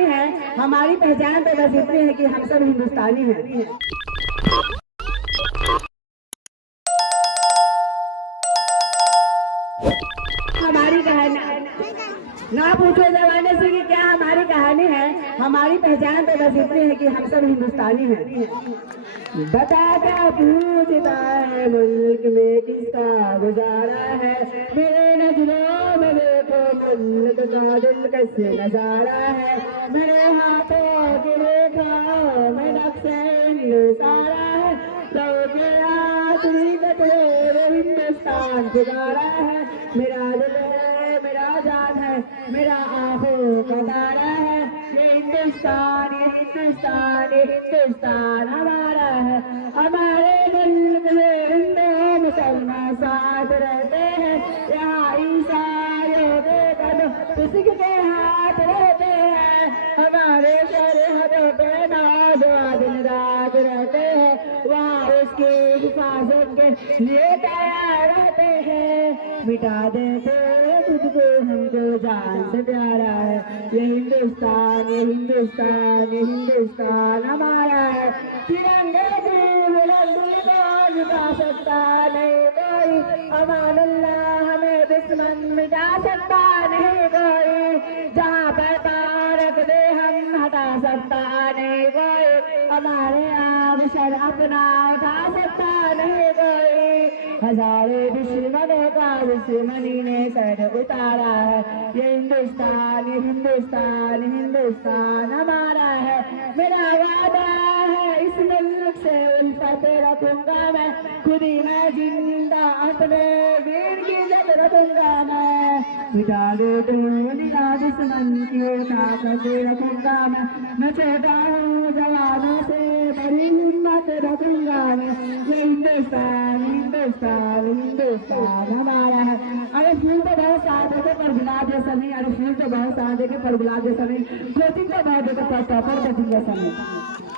कहानी है, हमारी पहचान तो बस इतनी है कि हम सब हिंदुस्तानी हैं। हमारी कहानी ना पूछो जमाने से कि क्या हमारी कहानी है, हमारी पहचान तो बस इतनी है कि हम सब हिंदुस्तानी हैं। बताता पूछता है मुल्क में किसका गुजारा है, मेरे नजरों में देखो मुल्क का दिल कैसे नजारा है, मेरे हाथों की रेखाओं में नक्शे सारा है, लोगे आखिरी तेरे हिंदुस्तान पुकारा है, मेरा दिल है मेरा जान है मेरा आंखों का तारा है, ये हिंदुस्तान ये हिंदुस्तान ये हिंदुस्तान हमारा है। हमारे मुल्क में हिंदू मुसलमान साथ रहते हैं, यहाँ ईसाइयों के कदम किसी के हाथ रहते हैं, हमारे सरहदों पे नौजवान दिन रात रहते हैं, वहाँ उसकी हिफाजत के लिए तैयार रहते हैं, मिटा देते तुझको हमको जान से प्यारा है, ये हिंदुस्तान ये हिंदुस्तान ये हिंदुस्तान हमारा है। तिरंगे की बुलंदी को झुका सकता नहीं कोई, अमान अल्लाह हमें दुश्मन मिटा सकता नहीं कोई, जहाँ पर तारक दे हम हटा सकता नहीं कोई, हमारे आप सर अपना उठा सकता नहीं कोई, हजारों दुश्मनों का दुश्मनी ने सर उतारा है, ये हिंदुस्तान ये हिंदुस्तान हिंदुस्तान हमारा है। मेरा वादा है इस मुल्क से उल्फत रखूंगा मैं, खुद ही मैं जिंदा अपने वीर की इज्जत रखूंगा मैं, मिटा दे दुनिया दुश्मन की ताकत रखूंगा मैं छोटा हूँ जवानों से बड़ी हिम्मत रखूंगा मैं, ये हिंदुस्तान हिंदुस्तान हिंदुस्तान हमारा है। अरे फूल तो बहुत साथ देखे पर गुलाब जैसा नहीं, अरे फूल तो बहुत साथ देखे पर गुलाब जैसा नहीं, कोचिंग तो बहुत देखे पर टॉपर कोचिंग जैसा नहीं।